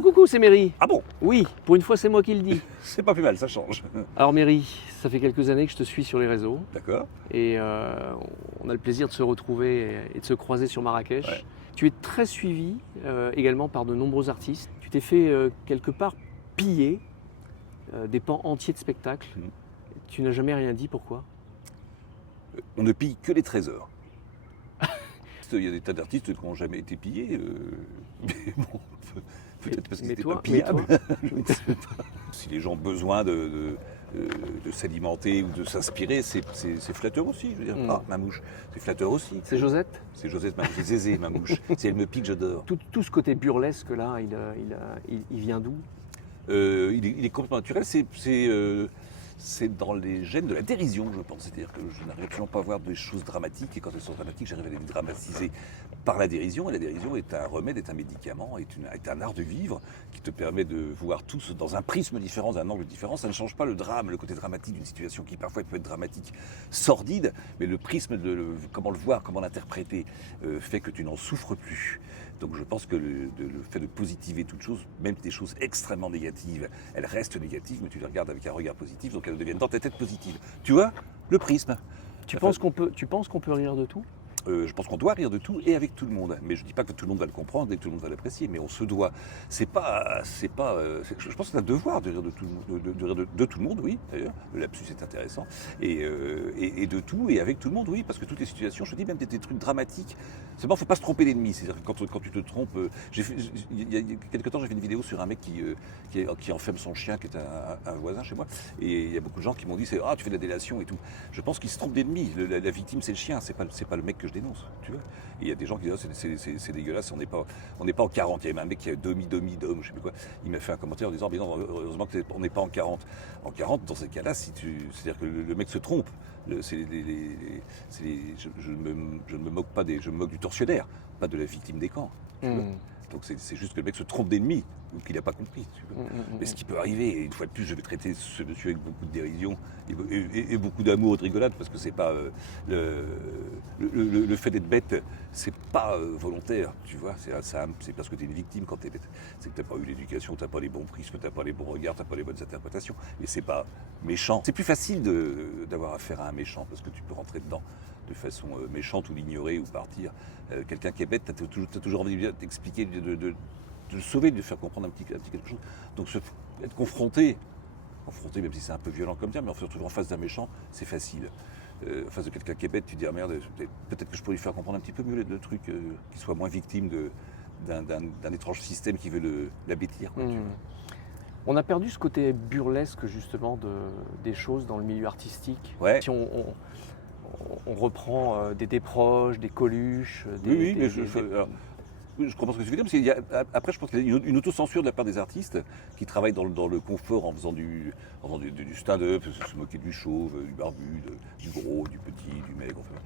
Coucou, c'est Méry. Ah bon? Oui, pour une fois, c'est moi qui le dis. C'est pas plus mal, ça change. Alors Méry, ça fait quelques années que je te suis sur les réseaux D'accord. et on a le plaisir de se retrouver et de se croiser sur Marrakech. Ouais. Tu es très suivi également par de nombreux artistes. Tu t'es fait quelque part piller des pans entiers de spectacles. Mhm. Tu n'as jamais rien dit, pourquoi? On ne pille que les trésors. Il y a des tas d'artistes qui n'ont jamais été pillés. Mais bon, peut-être parce qu'ils n'étaient pas pillables. Je ne sais pas. Si les gens ont besoin de s'alimenter ou de s'inspirer, c'est flatteur aussi. Je veux dire, ah, ma mouche, c'est flatteur aussi. C'est Josette? C'est Josette, ma mouche. C'est Zézé, ma mouche. Si elle me pique, j'adore. Tout ce côté burlesque là, il vient d'où? Il est complètement naturel. C'est dans les gènes de la dérision, je pense. C'est-à-dire que je n'arrive absolument pas à voir des choses dramatiques, et quand elles sont dramatiques, j'arrive à les dramatiser par la dérision. Et la dérision est un remède, est un médicament, est un art de vivre qui te permet de voir tout dans un prisme différent, dans un angle différent. Ça ne change pas le drame, le côté dramatique d'une situation qui parfois peut être dramatique, sordide, mais le prisme de comment le voir, comment l'interpréter, fait que tu n'en souffres plus. Donc je pense que le fait de positiver toute chose, même des choses extrêmement négatives, elles restent négatives, mais tu les regardes avec un regard positif, donc elles deviennent dans ta tête positives. Tu vois, le prisme. Tu penses qu'on peut rire de tout? Je pense qu'on doit rire de tout et avec tout le monde. Mais je ne dis pas que tout le monde va le comprendre et que tout le monde va l'apprécier, mais on se doit. Je pense que c'est un devoir de rire de tout, de tout le monde, oui, d'ailleurs. Le lapsus est intéressant. Et de tout et avec tout le monde, oui, parce que toutes les situations, je te dis, même des trucs dramatiques, c'est bon, il ne faut pas se tromper d'ennemi. C'est-à-dire que quand tu te trompes. Il y a quelques temps, j'ai fait une vidéo sur un mec qui enferme son chien, qui est un voisin chez moi. Et il y a beaucoup de gens qui m'ont dit, ah, tu fais de la délation et tout. Je pense qu'ils se trompent d'ennemi. La victime, c'est le chien, c'est pas le mec que je dénonce, tu vois. Et il y a des gens qui disent c'est dégueulasse, on n'est pas en 40. Il y avait un mec qui a d'homme, je sais plus quoi. Il m'a fait un commentaire en disant mais non, heureusement qu'on n'est pas en 40. En 40, dans ces cas-là, c'est-à-dire que le mec se trompe. Je ne me moque pas je me moque du tortionnaire, pas de la victime des camps. Tu vois. Donc c'est juste que le mec se trompe d'ennemi, ou qu'il n'a pas compris. Tu vois. Mais ce qui peut arriver, et une fois de plus, je vais traiter ce monsieur avec beaucoup de dérision et beaucoup d'amour et de rigolade, parce que c'est pas le fait d'être bête, c'est pas volontaire, tu vois. C'est parce que tu es une victime quand tu es bête. C'est que tu n'as pas eu l'éducation, tu n'as pas les bons prismes, tu n'as pas les bons regards, tu n'as pas les bonnes interprétations. Et c'est pas méchant. C'est plus facile d'avoir affaire à un méchant, parce que tu peux rentrer dedans de façon méchante ou l'ignorer ou partir. Quelqu'un qui est bête, tu as toujours envie de t'expliquer, de le sauver, de lui faire comprendre un petit quelque chose. Donc être confronté, même si c'est un peu violent comme terme, mais surtout en face d'un méchant, c'est facile. En face de quelqu'un qui est bête, tu te dis, ah merde, peut-être que je pourrais lui faire comprendre un petit peu mieux le truc, qu'il soit moins victime d'un étrange système qui veut l'abêtir. Tu vois. On a perdu ce côté burlesque justement des choses dans le milieu artistique. Ouais. Si on reprend des proches, des Coluche, je comprends ce que tu veux dire, parce qu'après, je pense qu'il y a une autocensure de la part des artistes qui travaillent dans le confort en faisant du stand-up, se moquer du chauve, du barbu, du gros, du petit, du maigre. Enfin,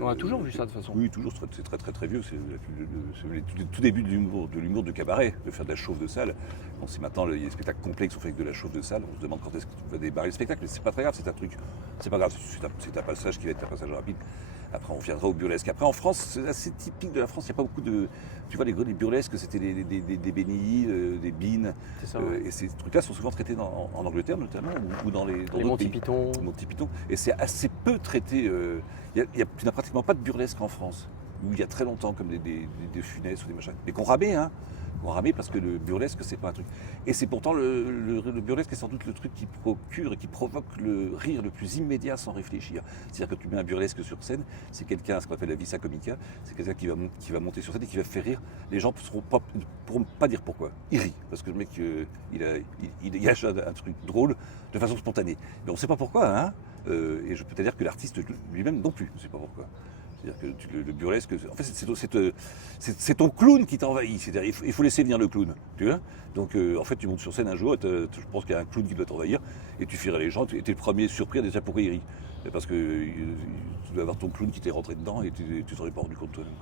on a toujours vu ça de toute façon. Oui, toujours, c'est très très très vieux. C'est le tout début de l'humour de cabaret, de faire de la chauffe de salle. Bon, c'est maintenant, il y a des spectacles complets qui sont faits avec de la chauffe de salle. On se demande quand est-ce que tu vas débarrer le spectacle, mais c'est pas très grave, c'est un truc. C'est pas grave, c'est un passage qui va être un passage rapide. Après, on viendra au burlesque. Après, en France, c'est assez typique de la France. Il n'y a pas beaucoup de. Tu vois, les burlesques, c'était des bénilles, des beans. C'est ça, ouais. Et ces trucs-là sont souvent traités en Angleterre, notamment, ou dans les Monty Python. Monty Python. Et c'est assez peu traité. Tu n'as pratiquement pas de burlesque en France. Où il y a très longtemps, comme des Funès ou des machins. Mais qu'on ramait, hein. Qu'on ramait parce que le burlesque, c'est pas un truc. Et c'est pourtant le burlesque est sans doute le truc qui procure et qui provoque le rire le plus immédiat sans réfléchir. C'est-à-dire que tu mets un burlesque sur scène, c'est quelqu'un, ce qu'on appelle la visa comica, c'est quelqu'un qui va monter sur scène et qui va faire rire. Les gens ne pourront pas dire pourquoi. Ils rient, parce que le mec, il dégage un truc drôle de façon spontanée. Mais on ne sait pas pourquoi, hein. Et je peux te dire que l'artiste lui-même non plus ne sait pas pourquoi. C'est-à-dire que le burlesque, en fait, c'est ton clown qui t'envahit. C'est-à-dire il faut laisser venir le clown, tu vois. Donc, en fait, tu montes sur scène un jour, je pense qu'il y a un clown qui doit t'envahir, et tu fais rire les gens, et tu es le premier surpris à déjà pourquoi il rit. Parce que tu dois avoir ton clown qui t'est rentré dedans, et tu t'en es pas rendu compte toi-même.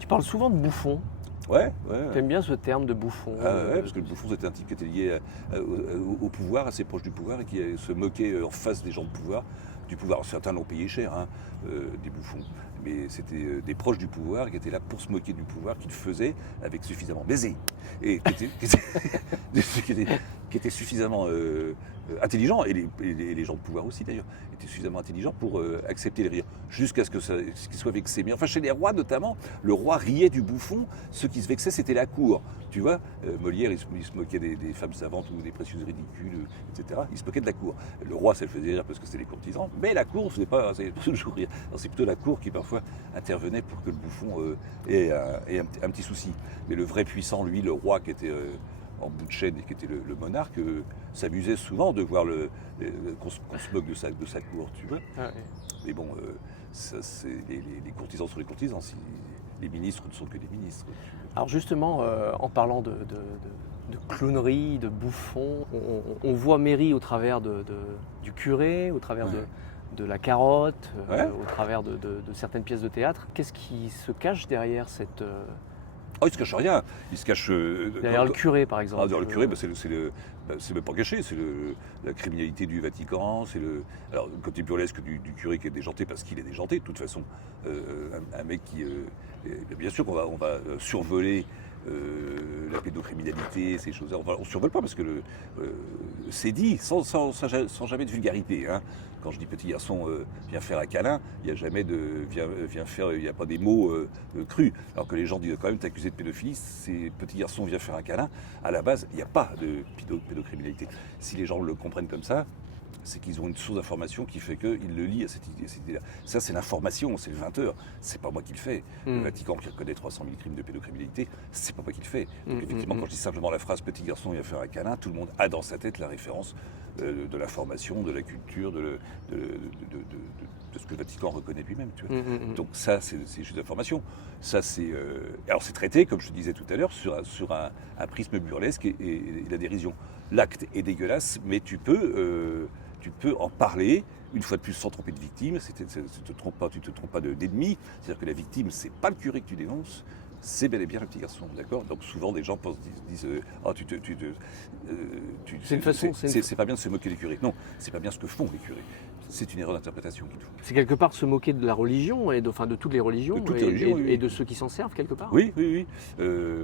Tu parles souvent de bouffon. Ouais. T'aimes bien ce terme de bouffon? Ouais, parce que le bouffon, c'était un type qui était lié au pouvoir, assez proche du pouvoir, et qui se moquait en face des gens de pouvoir. Du pouvoir, certains l'ont payé cher, hein, des bouffons. mais c'était des proches du pouvoir qui étaient là pour se moquer du pouvoir, qui le faisaient avec suffisamment baiser, et qui étaient suffisamment intelligents, et les gens de pouvoir aussi d'ailleurs, étaient suffisamment intelligents pour accepter les rires, jusqu'à ce qu'ils soient vexés. Mais enfin, chez les rois notamment, le roi riait du bouffon, ceux qui se vexaient, c'était la cour. Tu vois, Molière, il se moquait des femmes savantes ou des précieuses ridicules, etc. Il se moquait de la cour. Le roi, ça le faisait rire parce que c'était les courtisans, mais la cour, ce n'est pas toujours rire. C'est plutôt la cour qui parfois intervenait pour que le bouffon ait un petit souci. Mais le vrai puissant, lui, le roi qui était en bout de chaîne et qui était le monarque, s'amusait souvent de voir qu'on se moque de sa cour, tu vois. Ah, ouais. Mais bon, ça, les courtisans sont les courtisans. Les ministres ne sont que des ministres. Alors justement, en parlant de clownerie, de bouffon, on voit Méry au travers du curé, au travers de la carotte, au travers de certaines pièces de théâtre. Qu'est-ce qui se cache derrière cette... Oh, il se cache rien. Il se cache... derrière le curé, par exemple. Derrière le curé, c'est même pas caché. C'est la criminalité du Vatican. Alors, le côté burlesque du curé qui est déjanté parce qu'il est déjanté. De toute façon, un mec qui... bien sûr qu'on va survoler la pédocriminalité, ces choses-là. On ne survole pas parce que c'est dit sans jamais de vulgarité. Hein. Quand je dis petit garçon, viens faire un câlin, il n'y a jamais de viens faire, il n'y a pas des mots crus. Alors que les gens disent quand même t'accuser de pédophilie, c'est petit garçon, viens faire un câlin. À la base, il n'y a pas de pédocriminalité. Si les gens le comprennent comme ça, c'est qu'ils ont une source d'information qui fait qu'ils le lient à cette idée-là. Ça, c'est l'information, c'est le 20h. C'est pas moi qui le fais. Le Vatican qui reconnaît 300 000 crimes de pédocriminalité, c'est pas moi qui le fais. Donc effectivement, quand je dis simplement la phrase petit garçon, il va faire un câlin, tout le monde a dans sa tête la référence de l'information, de la culture, de ce que le Vatican reconnaît lui-même. Tu vois. Donc ça, c'est juste l'information. Ça, alors c'est traité, comme je te disais tout à l'heure, sur un prisme burlesque et la dérision. L'acte est dégueulasse, mais tu peux en parler, une fois de plus, sans tromper de victime. Tu te trompes pas d'ennemi. C'est-à-dire que la victime, c'est pas le curé que tu dénonces, c'est bel et bien le petit garçon, d'accord. Donc souvent, des gens disent c'est une façon. C'est pas bien de se moquer des curés. Non, c'est pas bien ce que font les curés. C'est une erreur d'interprétation qu'ils font. C'est quelque part se moquer de la religion, et de toutes les religions, et de ceux qui s'en servent, quelque part. Oui.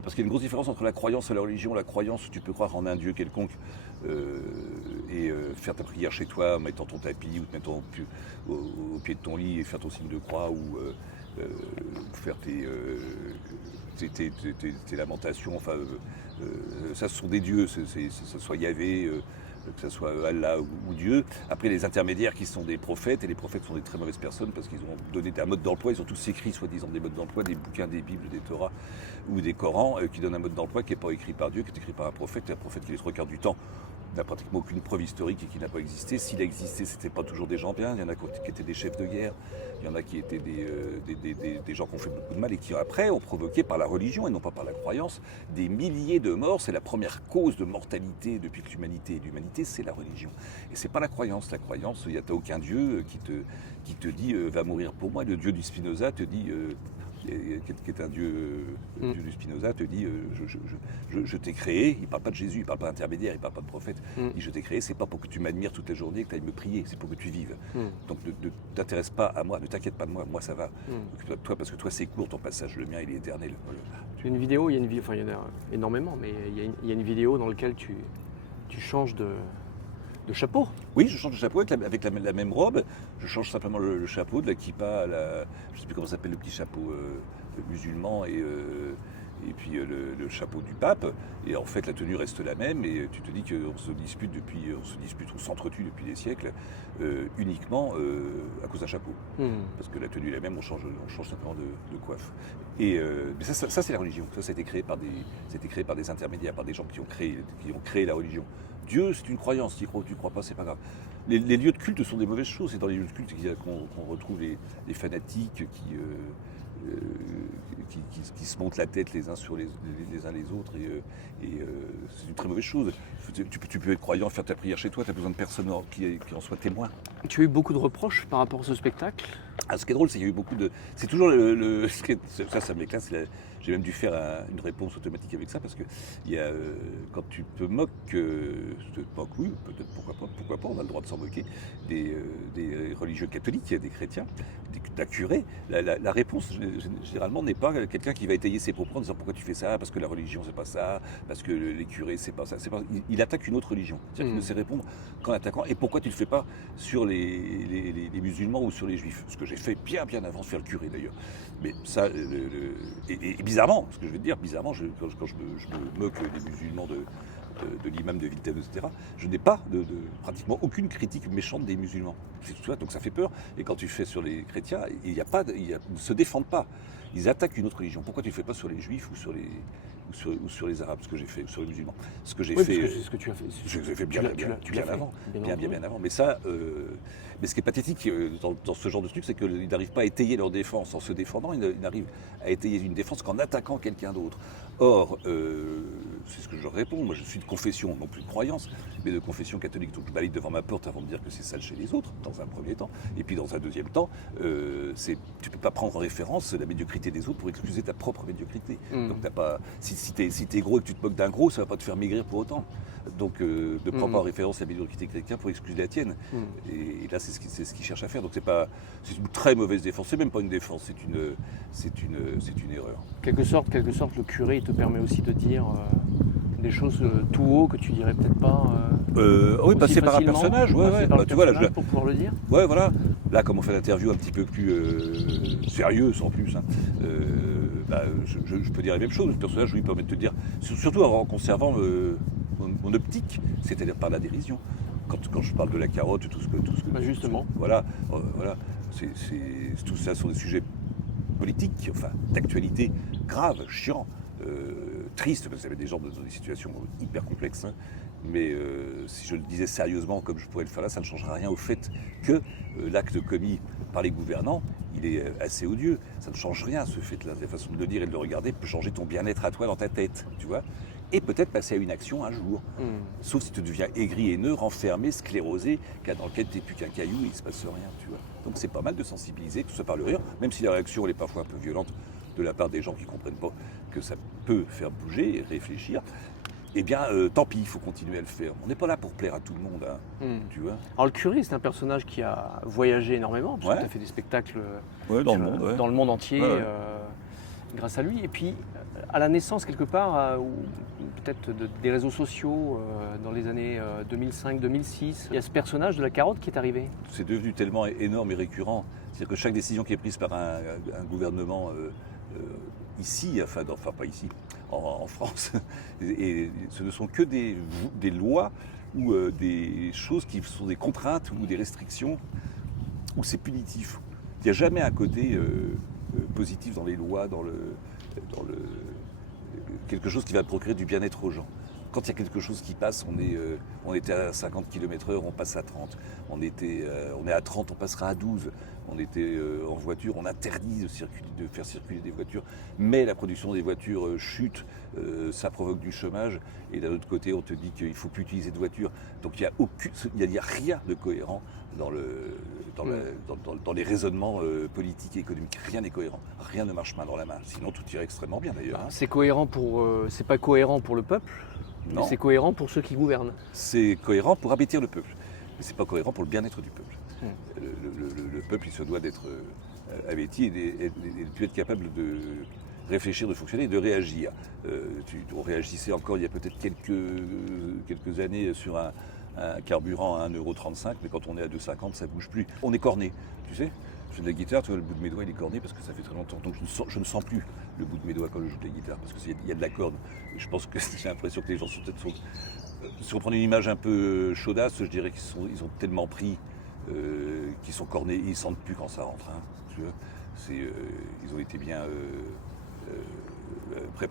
Parce qu'il y a une grosse différence entre la croyance et la religion. La croyance, tu peux croire en un Dieu quelconque et faire ta prière chez toi en mettant ton tapis ou te mettant au pied de ton lit et faire ton signe de croix ou faire tes lamentations. Enfin, ça, ce sont des dieux, que ce soit Yahvé, que ce soit Allah ou Dieu. Après, les intermédiaires qui sont des prophètes, et les prophètes sont des très mauvaises personnes parce qu'ils ont donné un mode d'emploi, ils ont tous écrit soi-disant des modes d'emploi, des bouquins, des Bibles, des Torahs ou des Corans qui donnent un mode d'emploi qui n'est pas écrit par Dieu, qui est écrit par un prophète, et un prophète qui les 3 quarts du temps n'a pratiquement aucune preuve historique et qui n'a pas existé. S'il a existé, c'était pas toujours des gens bien. Il y en a qui étaient des chefs de guerre, il y en a qui étaient des gens qui ont fait beaucoup de mal et qui après ont provoqué par la religion et non pas par la croyance des milliers de morts. C'est la première cause de mortalité depuis que l'humanité est l'humanité, c'est la religion. Et c'est pas la croyance. La croyance, il n'y a aucun Dieu qui te dit va mourir pour moi. Le Dieu du Spinoza te dit qui est un Dieu du Spinoza, te dit je t'ai créé. Il ne parle pas de Jésus, il ne parle pas d'intermédiaire, il ne parle pas de prophète. Il dit je t'ai créé, c'est pas pour que tu m'admires toute la journée, que tu ailles me prier, c'est pour que tu vives. Donc ne t'intéresse pas à moi, ne t'inquiète pas de moi, moi ça va. Occupe-toi de toi parce que toi c'est court ton passage, le mien il est éternel. Voilà. Une vidéo, il y en a énormément, mais il y a une vidéo dans laquelle tu changes de chapeau. Oui, je change de chapeau avec la même robe. Je change simplement le chapeau de la kippa à je ne sais plus comment ça s'appelle, le petit chapeau musulman et puis le chapeau du pape. Et en fait, la tenue reste la même. Et tu te dis qu'on on s'entretue depuis des siècles uniquement à cause d'un chapeau. Parce que la tenue est la même, on change simplement de coiffe. Mais ça c'est la religion. Ça a été créé par des intermédiaires, par des gens qui ont créé la religion. Dieu, c'est une croyance. Tu y crois pas, c'est pas grave. Les lieux de culte sont des mauvaises choses. C'est dans les lieux de culte qu'on retrouve les fanatiques qui se montent la tête les uns sur les uns les autres, c'est une très mauvaise chose. Tu peux être croyant, faire ta prière chez toi, tu n'as besoin de personne qui en soit témoin. Tu as eu beaucoup de reproches par rapport à ce spectacle? Ce qui est drôle, c'est qu'il y a eu beaucoup de... C'est toujours ça m'éclate, j'ai même dû faire une réponse automatique avec ça, parce que quand tu te moques, oui, peut-être pourquoi pas, on a le droit de s'en moquer, des religieux catholiques, des chrétiens, d'un curé, la réponse généralement n'est pas quelqu'un qui va étayer ses propos en disant pourquoi tu fais ça, parce que la religion c'est pas ça, parce que les curés c'est pas ça. Il attaque une autre religion. C'est-à-dire qu'il ne sait répondre qu'en attaquant. Et pourquoi tu ne le fais pas sur les musulmans ou sur les juifs? Ce que j'ai fait bien avant de faire le curé d'ailleurs. Mais ça, et bizarrement, ce que je vais te dire, bizarrement, quand je me moque des musulmans de l'imam de Villepinte, etc., je n'ai pas pratiquement aucune critique méchante des musulmans. C'est tout ça, donc ça fait peur. Et quand tu fais sur les chrétiens, ils ne se défendent pas. Ils attaquent une autre religion. Pourquoi tu ne le fais pas sur les juifs ou sur les arabes, ce que j'ai fait, sur les musulmans? Ce que j'ai fait. Parce que c'est ce que tu as fait. Je l'ai fait bien avant. Bien avant. Mais ça, mais ce qui est pathétique dans ce genre de truc, c'est qu'ils n'arrivent pas à étayer leur défense en se défendant, ils n'arrivent à étayer une défense qu'en attaquant quelqu'un d'autre. Or, c'est ce que je leur réponds, moi je suis de confession, non plus de croyance, mais de confession catholique, donc je balaye devant ma porte avant de dire que c'est sale chez les autres, dans un premier temps, et puis dans un deuxième temps, tu ne peux pas prendre en référence la médiocrité des autres pour excuser ta propre médiocrité. Donc si t'es gros et que tu te moques d'un gros, ça ne va pas te faire maigrir pour autant. Donc ne prends pas en référence la médiocrité de quelqu'un pour excuser la tienne. Et là c'est ce qu'il cherche à faire. Donc c'est une très mauvaise défense. C'est même pas une défense, c'est une erreur. Quelque sorte, le curé il te permet aussi de dire des choses tout haut que tu dirais peut-être pas. Oui, passer par un personnage. Tu vois là, pour pouvoir le dire. Ouais, voilà. Là, comme on fait l'interview un petit peu plus sérieuse en plus, hein, je peux dire la même chose. Le personnage lui permet de te dire, surtout en conservant mon optique, c'est-à-dire par la dérision. Quand je parle de la carotte, tout ce que justement. Voilà, tout ça sont des sujets politiques, enfin d'actualité grave, chiant, triste, parce qu'il y avait des gens dans des situations hyper complexes. Hein. Mais si je le disais sérieusement, comme je pourrais le faire là, ça ne changera rien au fait que l'acte commis par les gouvernants, il est assez odieux. Ça ne change rien, ce fait-là. La façon de le dire et de le regarder peut changer ton bien-être à toi dans ta tête, tu vois. Et peut-être passer à une action un jour. Sauf si tu deviens aigri, haineux, renfermé, sclérosé, dans lequel tu n'es plus qu'un caillou et il ne se passe rien, tu vois. Donc c'est pas mal de sensibiliser, tout ça par le rire, même si la réaction elle est parfois un peu violente de la part des gens qui ne comprennent pas que ça peut faire bouger et réfléchir. Eh bien, tant pis, il faut continuer à le faire. On n'est pas là pour plaire à tout le monde, hein, tu vois. Alors le curé, c'est un personnage qui a voyagé énormément, parce que tu as fait des spectacles dans le monde entier grâce à lui. Et puis, à la naissance, quelque part, ou peut-être des réseaux sociaux, dans les années 2005-2006, il y a ce personnage de la carotte qui est arrivé. C'est devenu tellement énorme et récurrent. C'est-à-dire que chaque décision qui est prise par un gouvernement ici, enfin pas ici, en France, et ce ne sont que des lois ou des choses qui sont des contraintes ou des restrictions où c'est punitif. Il n'y a jamais un côté positif dans les lois, dans quelque chose qui va procurer du bien-être aux gens. Quand il y a quelque chose qui passe, on était à 50 km/h, on passe à 30. On est à 30, on passera à 12. On était en voiture, on interdit de faire circuler des voitures. Mais la production des voitures chute, ça provoque du chômage. Et d'un autre côté, on te dit qu'il ne faut plus utiliser de voitures. Donc il n'y a rien de cohérent dans les raisonnements politiques et économiques. Rien n'est cohérent. Rien ne marche main dans la main. Sinon, tout irait extrêmement bien d'ailleurs. C'est pas cohérent pour le peuple. Non. C'est cohérent pour ceux qui gouvernent. C'est cohérent pour abêtir le peuple. Mais c'est pas cohérent pour le bien-être du peuple. Le peuple, il se doit d'être abêti et de plus être capable de réfléchir, de fonctionner et de réagir. On réagissait encore il y a peut-être quelques années sur un carburant à 1,35 €, mais quand on est à 2,50 €, ça ne bouge plus. On est corné, tu sais. Je fais de la guitare, tu vois, le bout de mes doigts il est corné parce que ça fait très longtemps. Donc je ne sens plus le bout de mes doigts quand je joue de la guitare parce qu'il y a de la corde. Et je pense que j'ai l'impression que les gens sont peut-être... Si on prend une image un peu chaudasse, je dirais qu'ils ont tellement pris qu'ils sont cornés, ils ne sentent plus quand ça rentre. Hein, tu vois. Ils ont été bien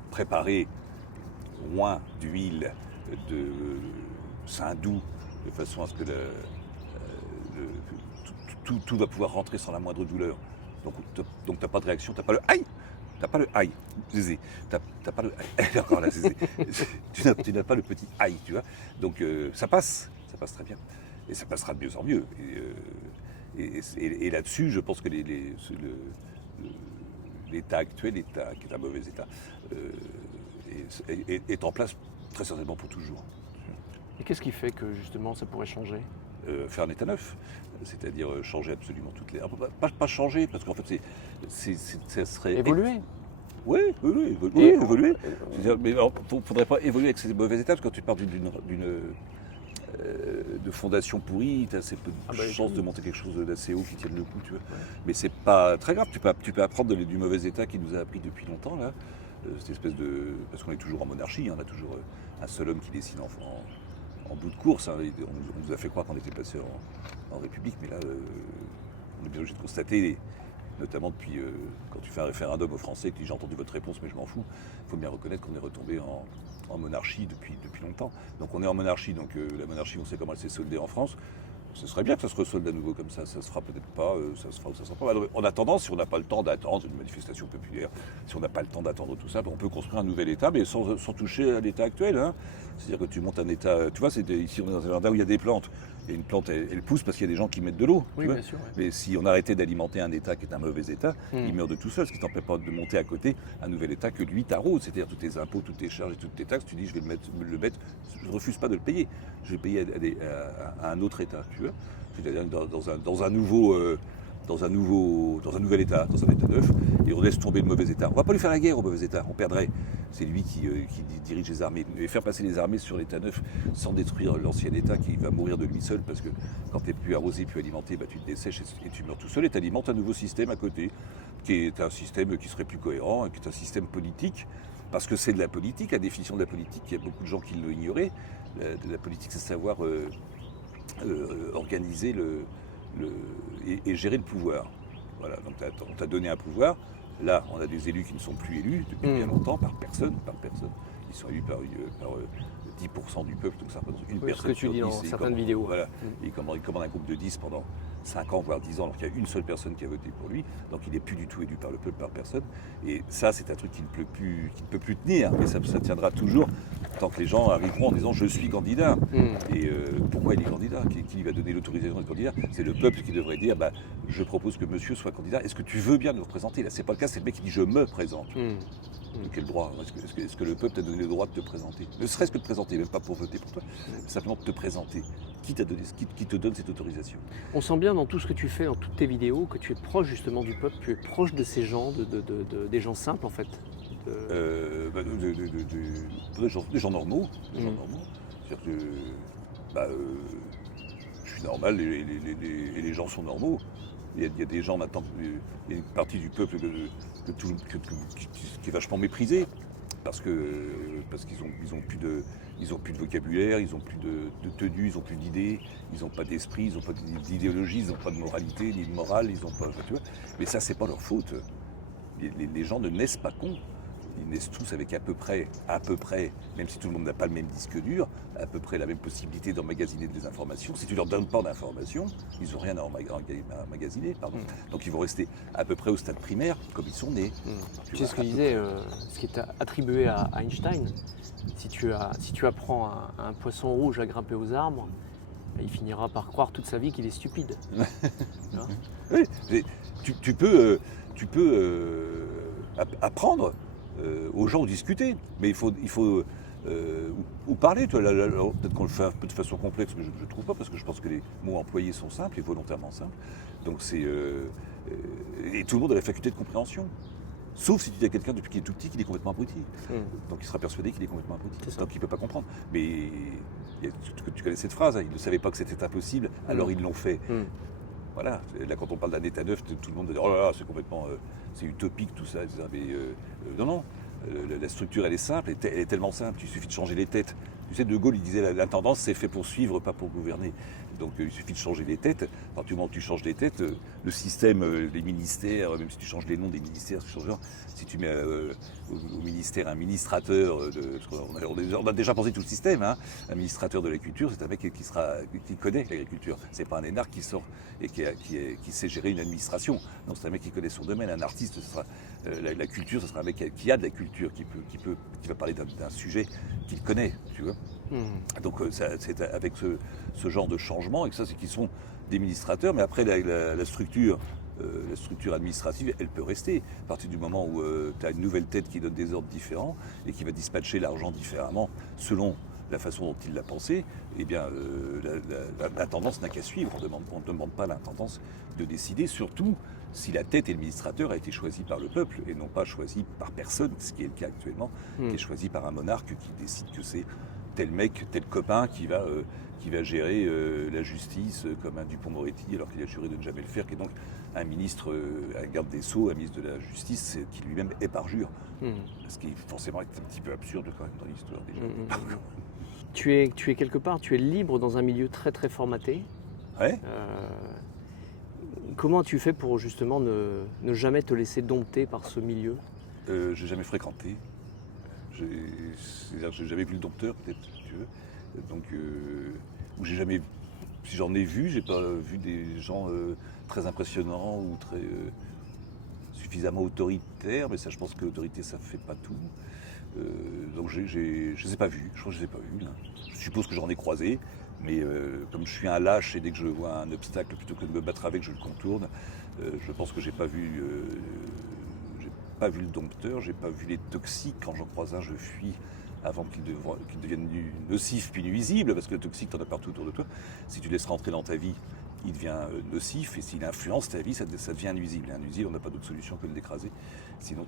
préparés, loin d'huile, de Saint-Doux, de façon à ce que tout va pouvoir rentrer sans la moindre douleur. Donc tu n'as pas de réaction, tu n'as pas le « aïe ». T'as pas le aïe, Zézé. T'as pas le aïe. Encore là, Zézé. Tu n'as pas le petit aïe, tu vois. Donc ça passe très bien. Et ça passera de mieux en mieux. Et là-dessus, je pense que l'État actuel, l'État qui est un mauvais État, est en place très certainement pour toujours. Et qu'est-ce qui fait que justement ça pourrait changer? Faire un État neuf, c'est-à-dire changer absolument toutes les... Pas changer, parce qu'en fait, ça serait... Évoluer. Oui, évoluer. Mais il ne faudrait pas évoluer avec ces mauvais États, parce que quand tu pars de fondation pourrie, tu as assez peu de chances de monter quelque chose d'assez haut qui tienne le coup, tu vois. Ouais. Mais c'est pas très grave, tu peux apprendre du mauvais État qui nous a appris depuis longtemps, là, cette espèce de... Parce qu'on est toujours en monarchie, on a toujours un seul homme qui décide en bout de course. Hein. On nous a fait croire qu'on était passé en République, mais là, on est bien obligé de constater, notamment depuis quand tu fais un référendum aux Français, que j'ai entendu votre réponse, mais je m'en fous, il faut bien reconnaître qu'on est retombé en monarchie depuis longtemps. Donc on est en monarchie, donc la monarchie, on sait comment elle s'est soldée en France. Ce serait bien que ça se resolde à nouveau comme ça se fera peut-être pas, ça se fera ou ça se fera pas. En attendant, si on n'a pas le temps d'attendre une manifestation populaire, si on n'a pas le temps d'attendre tout ça, on peut construire un nouvel État, mais sans toucher à l'État actuel. Hein. C'est-à-dire que tu montes un État, tu vois, ici on est dans un jardin où il y a des plantes, et une plante elle pousse parce qu'il y a des gens qui mettent de l'eau. Oui, bien sûr. Ouais. Mais si on arrêtait d'alimenter un État qui est un mauvais État, il meurt de tout seul, ce qui t'empêche pas de monter à côté un nouvel État que lui t'arrose, c'est-à-dire tous tes impôts, toutes tes charges et toutes tes taxes, tu dis je vais le mettre, je ne refuse pas de le payer, je vais payer à un autre État, tu vois. C'est-à-dire dans un nouvel État, dans un État neuf, et on laisse tomber le mauvais État. On ne va pas lui faire la guerre au mauvais État, on perdrait. C'est lui qui dirige les armées. Mais faire passer les armées sur l'État neuf sans détruire l'ancien État qui va mourir de lui seul, parce que quand tu n'es plus arrosé, plus alimenté, tu te dessèches et tu meurs tout seul, et tu alimentes un nouveau système à côté, qui est un système qui serait plus cohérent, qui est un système politique, parce que c'est de la politique, la définition de la politique, il y a beaucoup de gens qui l'ont ignoré. La politique, c'est savoir... organiser et gérer le pouvoir. Voilà, donc on t'a donné un pouvoir. Là, on a des élus qui ne sont plus élus depuis bien longtemps, par personne. Ils sont élus par 10% du peuple, donc ça représente une personne. Ce que tu dis dans certaines vidéos. Voilà, il commande un groupe de 10 pendant 5 ans, voire 10 ans, alors qu'il y a une seule personne qui a voté pour lui, donc il n'est plus du tout élu par le peuple, par personne. Et ça, c'est un truc qui ne peut plus tenir, mais ça tiendra toujours tant que les gens arriveront en disant « je suis candidat ». Et pourquoi il est candidat? Qui va donner l'autorisation d'être candidat? C'est le peuple qui devrait dire « je propose que monsieur soit candidat, est-ce que tu veux bien nous représenter ?» Là, c'est pas le cas, c'est le mec qui dit « je me présente ». De quel droit? Est-ce que le peuple t'a donné le droit de te présenter? Ne serait-ce que de te présenter, même pas pour voter pour toi, mais simplement de te présenter. Qui te donne cette autorisation? On sent bien dans tout ce que tu fais, dans toutes tes vidéos, que tu es proche justement du peuple, tu es proche de ces gens, des gens simples en fait. Des gens normaux. C'est-à-dire que je suis normal et les gens sont normaux. Il y a des gens maintenant, il y a une partie du peuple qui est vachement méprisée parce qu'ils ont plus de vocabulaire, ils n'ont plus de tenue, ils n'ont plus d'idées, ils n'ont pas d'esprit, ils n'ont pas d'idéologie, ils n'ont pas de moralité ni de morale, ils ont pas, tu vois. Mais ça, c'est pas leur faute. Les gens ne naissent pas cons. Ils naissent tous avec à peu près, même si tout le monde n'a pas le même disque dur, à peu près la même possibilité d'emmagasiner des informations. Si tu leur donnes pas d'informations, ils n'ont rien à emmagasiner. Donc ils vont rester à peu près au stade primaire, comme ils sont nés. Tu sais ce que disait, ce qui est attribué à Einstein, si tu apprends à un poisson rouge à grimper aux arbres, il finira par croire toute sa vie qu'il est stupide. Oui, tu peux apprendre aux gens, discuter, mais il faut ou parler. Peut-être qu'on le fait un peu de façon complexe, mais je ne trouve pas, parce que je pense que les mots employés sont simples et volontairement simples. Donc et tout le monde a la faculté de compréhension. Sauf si tu dis à quelqu'un depuis qu'il est tout petit qu'il est complètement abruti. Donc il sera persuadé qu'il est complètement abruti. Donc il ne peut pas comprendre. Mais tu connais cette phrase, hein, ils ne savaient pas que c'était impossible, alors ils l'ont fait. Voilà, là quand on parle d'un État neuf, tout le monde va dire « oh là là, c'est complètement, c'est utopique tout ça ». Mais non, la structure elle est simple, elle est tellement simple, il suffit de changer les têtes Tu sais, De Gaulle, il disait l'intendance, c'est fait pour suivre, pas pour gouverner. Donc il suffit de changer les têtes. À partir du moment où tu changes les têtes, le système, les ministères, même si tu changes les noms des ministères, si tu mets au ministère un ministrateur, on a déjà pensé tout le système, hein, un administrateur de l'agriculture, c'est un mec qui connaît l'agriculture. C'est pas un énarque qui sort et qui sait gérer une administration. Non, c'est un mec qui connaît son domaine. Un artiste, ce sera, la culture, ce sera un mec qui a de la culture, qui va parler d'un sujet qu'il connaît, tu vois. Donc c'est avec ce genre de changement, et que ça, c'est qu'ils sont des administrateurs, mais après la structure administrative, elle peut rester. À partir du moment où tu as une nouvelle tête qui donne des ordres différents et qui va dispatcher l'argent différemment selon la façon dont il l'a pensé, eh bien l'intendance n'a qu'à suivre. On ne demande pas à l'intendance de décider, surtout si la tête et l'administrateur a été choisi par le peuple et non pas choisi par personne, ce qui est le cas actuellement, qui est choisi par un monarque qui décide que c'est tel mec, tel copain qui va gérer la justice comme un Dupond-Moretti alors qu'il a juré de ne jamais le faire, qui est donc un ministre, un garde des Sceaux, un ministre de la Justice qui lui-même est parjure. Ce qui forcément est un petit peu absurde quand même dans l'histoire déjà. Tu es quelque part, tu es libre dans un milieu très très formaté. Ouais. Comment tu fais pour justement ne jamais te laisser dompter par ce milieu? J'ai jamais fréquenté. C'est-à-dire que j'ai jamais vu le dompteur, peut-être, si tu veux. Donc, ou j'ai jamais, si j'en ai vu, j'ai pas vu des gens très impressionnants ou très suffisamment autoritaires. Mais ça, je pense que l'autorité, ça fait pas tout. Donc, je les ai pas vus. Je crois que je les ai pas vus. Là. Je suppose que j'en ai croisé. Mais comme je suis un lâche et dès que je vois un obstacle, plutôt que de me battre avec, je le contourne. Je pense que j'ai pas vu le dompteur, j'ai pas vu les toxiques. Quand j'en croise un, je fuis avant qu'il devienne nocif puis nuisible, parce que le toxique, t'en as partout autour de toi. Si tu laisses rentrer dans ta vie, il devient nocif, et s'il influence ta vie, ça devient nuisible. Et un nuisible, on n'a pas d'autre solution que de l'écraser. Sinon,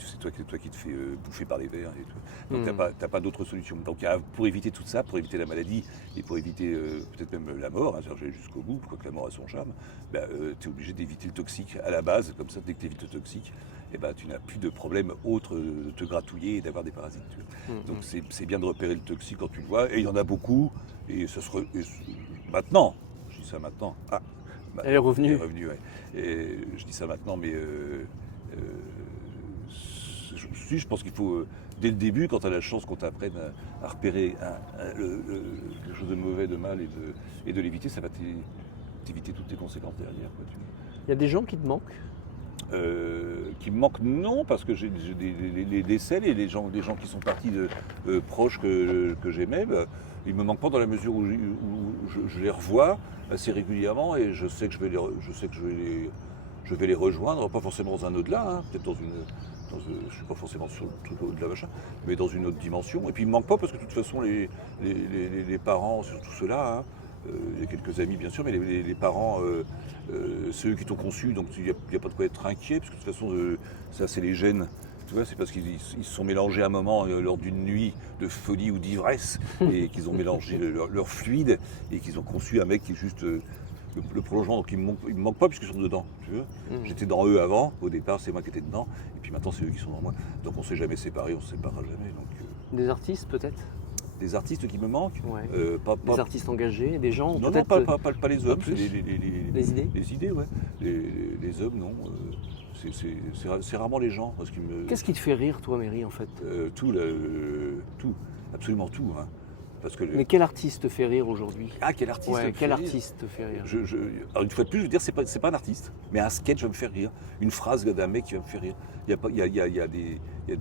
c'est toi qui te fais bouffer par les vers. Et tout. Donc, t'as pas d'autre solution. Donc, pour éviter tout ça, pour éviter la maladie, et pour éviter peut-être même la mort, hein, j'allais jusqu'au bout, quoique la mort a son charme, tu es obligé d'éviter le toxique à la base. Comme ça, dès que tu évites le toxique, tu n'as plus de problème autre de te gratouiller et d'avoir des parasites. Donc, c'est bien de repérer le toxique quand tu le vois. Et il y en a beaucoup. Et maintenant, je dis ça maintenant. Elle est revenue. Elle est revenue, ouais. Et je dis ça maintenant, mais je pense qu'il faut, dès le début, quand tu as la chance qu'on t'apprenne à repérer quelque chose de mauvais, de mal, et de l'éviter, ça va t'éviter toutes tes conséquences derrière. Il y a des gens qui te manquent? Qui me manquent, non, parce que j'ai les décès et les gens qui sont partis proches que j'aimais, ils me manquent pas dans la mesure où je les revois assez régulièrement, et je sais que je vais les rejoindre, pas forcément dans un au-delà, hein, peut-être je suis pas forcément sur le truc au-delà machin, mais dans une autre dimension. Et puis ils me manquent pas parce que de toute façon les parents, surtout ceux-là, hein, il y a quelques amis bien sûr, mais les parents, c'est eux qui t'ont conçu, donc il n'y a pas de quoi être inquiet, parce que de toute façon, ça c'est les gènes. Tu vois, c'est parce qu'ils se sont mélangés à un moment lors d'une nuit de folie ou d'ivresse, et qu'ils ont mélangé leur fluide, et qu'ils ont conçu un mec qui est juste le prolongement. Donc ils me manquent pas puisqu'ils sont dedans. Tu vois. J'étais dans eux avant, au départ c'est moi qui étais dedans, et puis maintenant c'est eux qui sont dans moi. Donc on ne s'est jamais séparés, on ne se séparera jamais. Donc, des artistes peut-être? Des artistes qui me manquent, ouais. Des artistes engagés, des gens? Non, pas les hommes, c'est les idées? Les idées, ouais. Les hommes, non. C'est rarement les gens. Qu'est-ce qui te fait rire, toi, Méry, en fait? Tout, absolument tout. Hein. Mais quel artiste te fait rire aujourd'hui? Quel artiste te fait rire? Alors, une fois de plus, je veux dire, c'est pas un artiste, mais un sketch va me faire rire. Une phrase d'un mec qui va me faire rire. Il y a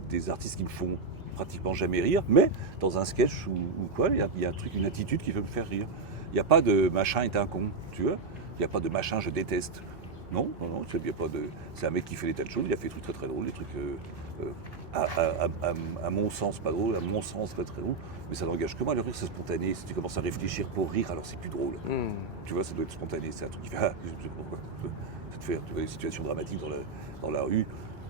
des artistes qui me font pratiquement jamais rire, mais dans un sketch ou quoi, il y a un truc, une attitude qui peut me faire rire. Il n'y a pas de machin est un con, tu vois. Il n'y a pas de machin je déteste. Non, c'est un mec qui fait des tas de choses, il a fait des trucs très très drôles, des trucs à mon sens pas drôles, à mon sens très très drôles, mais ça n'engage que moi. Le rire c'est spontané, si tu commences à réfléchir pour rire, alors c'est plus drôle. Tu vois, ça doit être spontané, c'est un truc qui fait je sais pas pourquoi. Ça te fait, tu vois, des situations dramatiques dans la rue.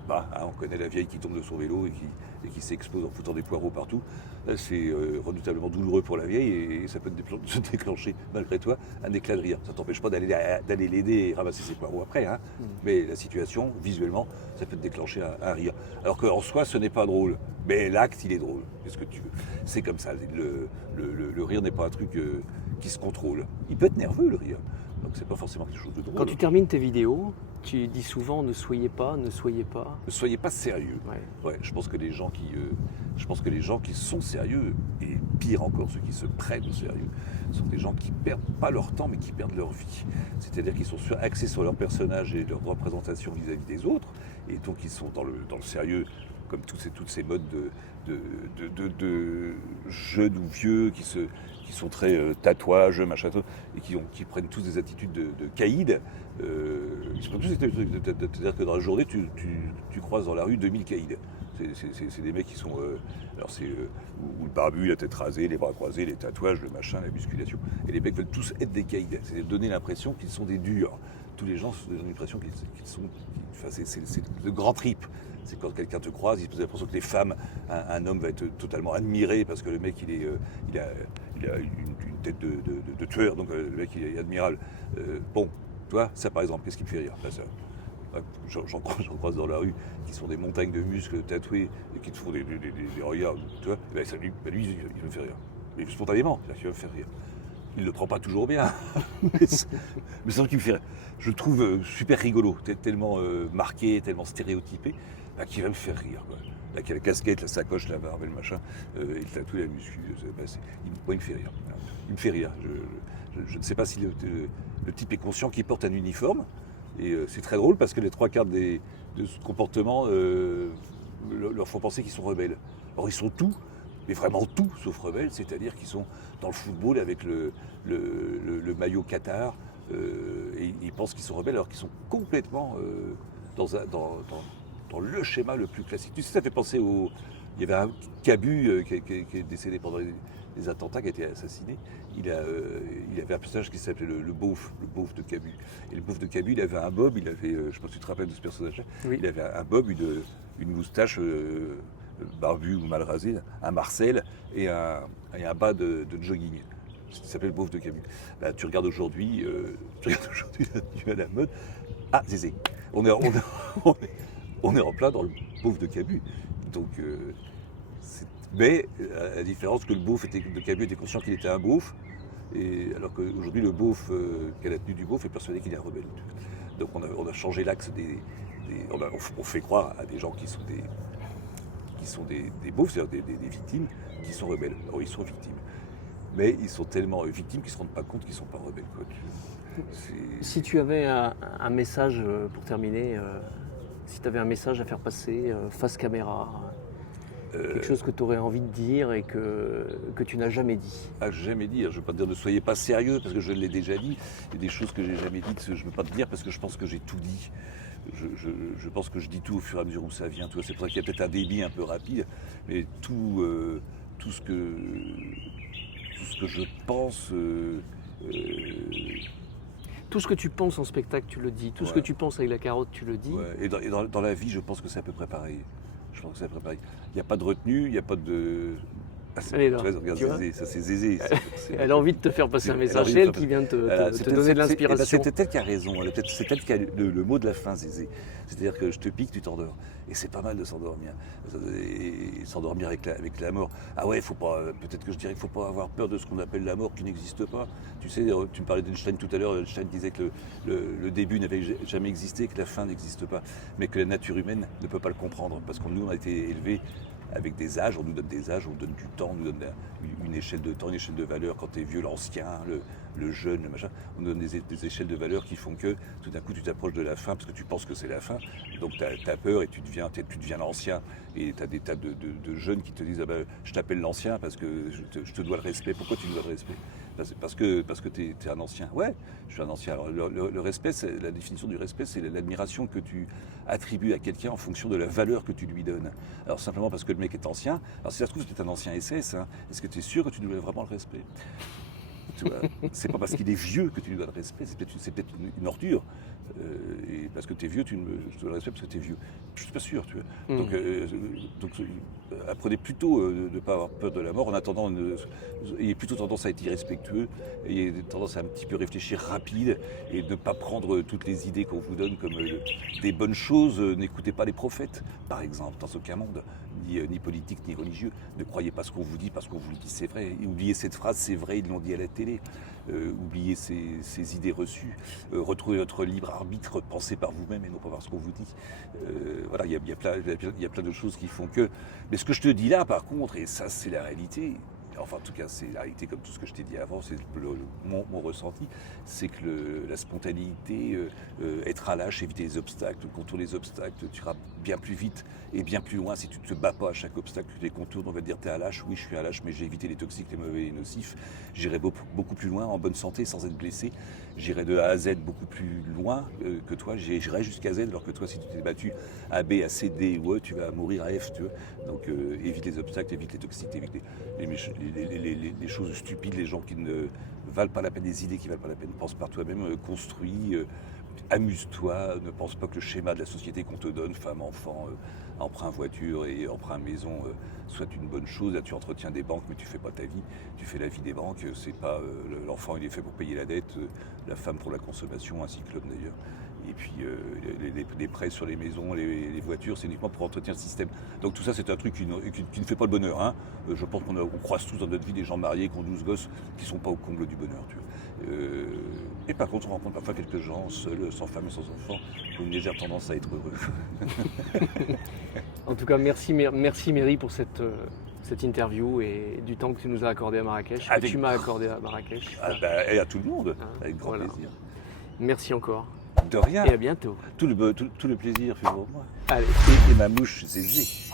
On connaît la vieille qui tombe de son vélo et et qui s'explose en foutant des poireaux partout, là c'est redoutablement douloureux pour la vieille et ça peut te déclencher malgré toi un éclat de rire. Ça t'empêche pas d'aller l'aider et ramasser ses poireaux après, hein. Mais la situation, visuellement, ça peut te déclencher un rire. Alors qu'en soi, ce n'est pas drôle, mais l'acte, il est drôle. Qu'est-ce que tu veux? C'est comme ça. Le rire n'est pas un truc qui se contrôle. Il peut être nerveux, le rire. Donc c'est pas forcément quelque chose de drôle. Quand tu termines tes vidéos, tu dis souvent ne soyez pas, ne soyez pas. Ne soyez pas sérieux. Ouais, je pense que les gens qui sont sérieux, et pire encore ceux qui se prennent au sérieux, sont des gens qui perdent pas leur temps mais qui perdent leur vie. C'est-à-dire qu'ils sont axés sur leur personnage et leur représentation vis-à-vis des autres, et donc ils sont dans le sérieux, comme toutes ces modes de jeunes ou vieux qui sont très tatouages, machin, et qui prennent tous des attitudes de caïds. C'est-à-dire que dans la journée, tu croises dans la rue 2000 caïds. C'est des mecs qui sont... ou le barbu, la tête rasée, les bras croisés, les tatouages, le machin, la musculation. Et les mecs veulent tous être des caïds. C'est donner l'impression qu'ils sont des durs. Tous les gens ont l'impression qu'ils sont... c'est le grand trip. C'est quand quelqu'un te croise, il se pose l'impression que les femmes, un homme va être totalement admiré parce que le mec il a une tête de tueur, donc le mec il est admirable. Bon, toi, ça par exemple, qu'est-ce qui me fait rire? J'en croise dans la rue qui sont des montagnes de muscles tatoués et qui te font des regards, tu vois, et ben, lui, il me fait rire. Mais spontanément, il va me faire rire. Il ne le prend pas toujours bien, mais c'est ça qui me fait rire. Je le trouve super rigolo, tellement marqué, tellement stéréotypé, qu'il va me faire rire, quoi. Là, qui a la casquette, la sacoche, la barbe, le machin, et le tatou, la muscu, il me fait rire. Il me fait rire. Je ne sais pas si le type est conscient qu'il porte un uniforme, et c'est très drôle parce que les trois quarts de ce comportement leur font penser qu'ils sont rebelles. Alors ils sont tout, mais vraiment tout sauf rebelles, c'est-à-dire qu'ils sont dans le football avec le maillot Qatar, et ils pensent qu'ils sont rebelles alors qu'ils sont complètement dans le schéma le plus classique. Tu sais, ça fait penser il y avait un Cabu qui est décédé pendant les attentats, qui a été assassiné. Il avait un personnage qui s'appelait le beauf de Cabu. Et le beauf de Cabu, il avait un bob, je ne sais pas si tu te rappelles de ce personnage-là, oui. Il avait un bob, une moustache barbu ou mal rasé, un Marcel et un bas de jogging. Ça s'appelle le beauf de Cabu. Là, tu regardes aujourd'hui, tu as la mode. Ah, Zézé, on est en plein dans le beauf de Cabu. Donc, mais à la différence que le beauf de Cabu était conscient qu'il était un beauf, et alors qu'aujourd'hui le beauf qui a la tenue du beauf est persuadé qu'il est un rebelle. Donc on a changé l'axe on fait croire à des gens qui sont des beaufs, c'est-à-dire des victimes, qui sont rebelles. Alors ils sont victimes, mais ils sont tellement victimes qu'ils ne se rendent pas compte qu'ils ne sont pas rebelles, quoi. Si tu avais un message pour terminer, si tu avais un message à faire passer face caméra, quelque chose que tu aurais envie de dire et que tu n'as jamais dit. Jamais dit. Je ne veux pas te dire ne soyez pas sérieux parce que je l'ai déjà dit. Il y a des choses que j'ai jamais dites, je ne veux pas te dire parce que je pense que j'ai tout dit. Je pense que je dis tout au fur et à mesure où ça vient. Tu vois, c'est pour ça qu'il y a peut-être un débit un peu rapide, mais tout ce que je pense. Tout ce que tu penses en spectacle, tu le dis. Tout ce que tu penses avec la carotte, tu le dis. Ouais. Et dans la vie, je pense que c'est à peu près pareil. Il n'y a pas de retenue, il n'y a pas de... regarde Zézé, ça c'est Zézé. Elle a envie de te faire passer un message, c'est elle qui vient te donner de l'inspiration. C'est peut-être elle qui a raison, c'est elle qui a le mot de la fin, Zézé. C'est-à-dire que je te pique, tu t'endors. Et c'est pas mal de s'endormir. Et s'endormir avec la mort. Ah ouais, peut-être que je dirais qu'il ne faut pas avoir peur de ce qu'on appelle la mort qui n'existe pas. Tu sais, tu me parlais d'Einstein tout à l'heure, Einstein disait que le début n'avait jamais existé, que la fin n'existe pas, mais que la nature humaine ne peut pas le comprendre, parce que nous on a été élevés avec des âges, on nous donne des âges, on nous donne du temps, on nous donne une échelle de temps, une échelle de valeur. Quand tu es vieux, l'ancien, le jeune, le machin, on nous donne des échelles de valeur qui font que tout d'un coup tu t'approches de la fin parce que tu penses que c'est la fin. Donc tu as peur et tu deviens l'ancien. Et tu as des tas de jeunes qui te disent je t'appelle l'ancien parce que je te dois le respect. Pourquoi tu me dois le respect? Parce que tu es un ancien. Ouais, je suis un ancien. Alors, le respect, la définition du respect, c'est l'admiration que tu attribues à quelqu'un en fonction de la valeur que tu lui donnes. Alors simplement parce que le mec est ancien. Alors si ça se trouve, c'est un ancien SS, hein, est-ce que tu es sûr que tu lui dois vraiment le respect? Tu vois, c'est pas parce qu'il est vieux que tu lui dois le respect, c'est peut-être une ordure. Et parce que tu es vieux, je te le respecte parce que tu es vieux. Je suis pas sûr, tu vois. Donc, apprenez plutôt de ne pas avoir peur de la mort. En attendant, ayez plutôt tendance à être irrespectueux, ayez tendance à un petit peu réfléchir rapide et ne pas prendre toutes les idées qu'on vous donne comme des bonnes choses. N'écoutez pas les prophètes, par exemple, dans aucun monde, ni politique, ni religieux. Ne croyez pas ce qu'on vous dit parce qu'on vous le dit, c'est vrai. Et oubliez cette phrase, c'est vrai, ils l'ont dit à la télé. Oubliez ces idées reçues. Retrouvez votre libre arbitre, pensez par vous-même et non pas par ce qu'on vous dit. Voilà, il y a plein de choses qui font que... Mais ce que je te dis là, par contre, et ça c'est la réalité, enfin en tout cas c'est la réalité comme tout ce que je t'ai dit avant, c'est mon ressenti, c'est que la spontanéité, être à lâche, éviter les obstacles, contourner les obstacles, tu iras bien plus vite et bien plus loin si tu ne te bats pas à chaque obstacle, tu les contournes, on va te dire t'es à lâche, oui je suis à lâche mais j'ai évité les toxiques, les mauvais et les nocifs, j'irai beaucoup plus loin en bonne santé sans être blessé, j'irai de A à Z beaucoup plus loin que toi, j'irai jusqu'à Z alors que toi si tu t'es battu à B, à C, D ou E, tu vas mourir à F, tu vois. Donc évite les obstacles, évite les toxicités, évite les choses stupides, les gens qui ne valent pas la peine, les idées qui ne valent pas la peine. Pense par toi-même, construis, amuse-toi, ne pense pas que le schéma de la société qu'on te donne, femme, enfant, emprunt voiture et emprunt maison, soit une bonne chose. Là, tu entretiens des banques, mais tu ne fais pas ta vie. Tu fais la vie des banques. C'est pas l'enfant, il est fait pour payer la dette, la femme pour la consommation, ainsi que l'homme d'ailleurs. Et puis les prêts sur les maisons, les voitures, c'est uniquement pour entretenir le système. Donc tout ça, c'est un truc qui ne fait pas le bonheur. Hein. Je pense qu'on croise tous dans notre vie des gens mariés qui ont 12 gosses qui ne sont pas au comble du bonheur. Tu vois. Et par contre, on rencontre parfois quelques gens seuls, sans femme et sans enfants, qui ont une légère tendance à être heureux. En tout cas, merci Méry pour cette interview et du temps que tu nous as accordé à Marrakech, que tu m'as accordé à Marrakech. Et à tout le monde, avec grand plaisir. Merci encore. De rien. Et à bientôt. Tout le plaisir fait pour moi. Allez. Et ma mouche, c'est Zé.